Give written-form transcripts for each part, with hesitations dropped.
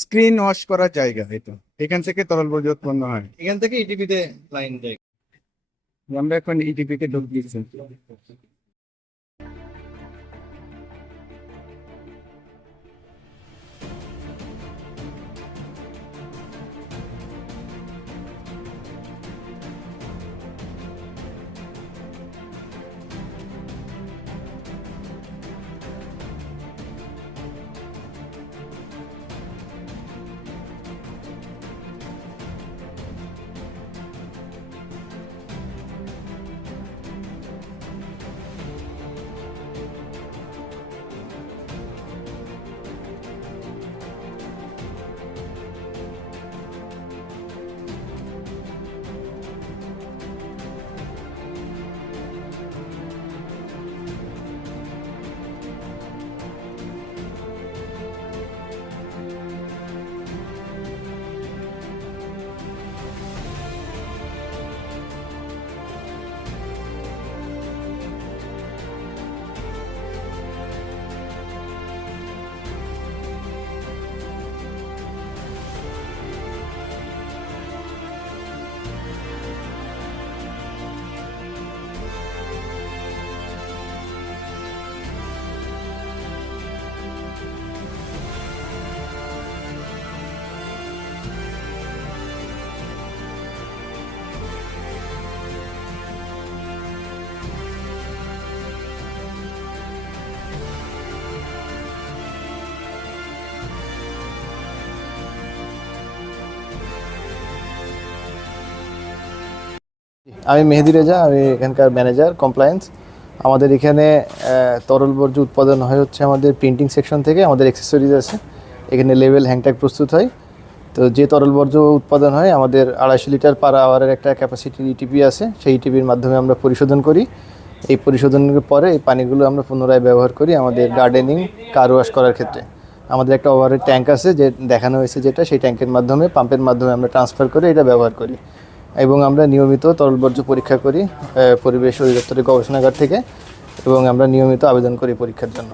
Screen wash করার জায়গা এটা, এখান থেকে তরল বর্জ্য উৎপন্ন হয়। এখান থেকে ইটিপিতে লাইন যায়। আমরা এখন ইটিপি কে ঢুকিয়েছি। আমি মেহেদি রেজা, আমি এখানকার ম্যানেজার কমপ্লায়েন্স। আমাদের এখানে তরল বর্জ্য উৎপাদন হয় হচ্ছে আমাদের প্রিন্টিং সেকশন থেকে। আমাদের অ্যাক্সেসরিজ আছে, এখানে লেবেল হ্যাংট্যাগ প্রস্তুত হয়। তো যে তরল বর্জ্য উৎপাদন হয়, আমাদের 250 লিটার পার আওয়ারের একটা ক্যাপাসিটির ইটিপি আছে, সেই ইটিপির মাধ্যমে আমরা পরিশোধন করি। এই পরিশোধনের পরে এই পানিগুলো আমরা পুনরায় ব্যবহার করি আমাদের গার্ডেনিং, কার ওয়াশ করার ক্ষেত্রে। আমাদের একটা ওভারের ট্যাঙ্ক আছে, যে দেখানো হয়েছে যেটা, সেই ট্যাঙ্কের মাধ্যমে, পাম্পের মাধ্যমে আমরা ট্রান্সফার করে এটা ব্যবহার করি। এবং আমরা নিয়মিত তরল বর্জ্য পরীক্ষা করি পরিবেশ অধিদপ্তরের গবেষণাগার থেকে, এবং আমরা নিয়মিত আবেদন করি পরীক্ষার জন্য।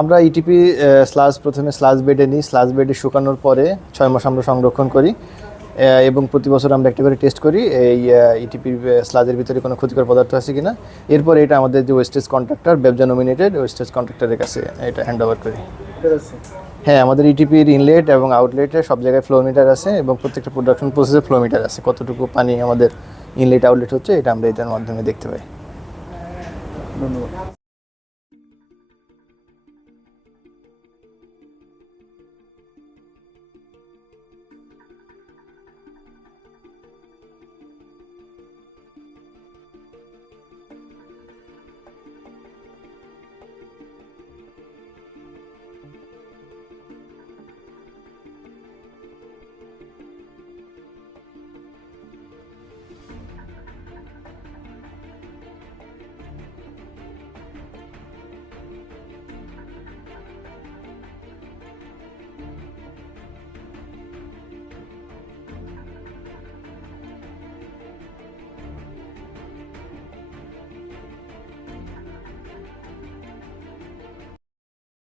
আমরা ইটিপি স্লাজ, প্রথমে স্লাজ বেডে নিই। স্লাজ বেডে শুকানোর পরে 6 মাস আমরা সংরক্ষণ করি, এবং প্রতি বছর আমরা একটা করে টেস্ট করি এই ইটিপি স্লাজের ভিতরে কোনো ক্ষতিকর পদার্থ আছে কিনা। এরপর এটা আমাদের যে ওয়েস্টেজ কন্ট্রাক্টর, ব্যবজা নমিনেটেড ওয়েস্টেজ কন্ট্রাক্টরের কাছে এটা হ্যান্ড ওভার করি। হ্যাঁ, আমাদের ইটিপির ইনলেট এবং আউটলেটে সব জায়গায় ফ্লো মিটার আছে, এবং প্রত্যেকটা প্রোডাকশন প্রসেসে ফ্লো মিটার আছে। কতটুকু পানি আমাদের ইনলেট আউটলেট হচ্ছে, এটা আমরা এটার মাধ্যমে দেখতে পাই। ধন্যবাদ।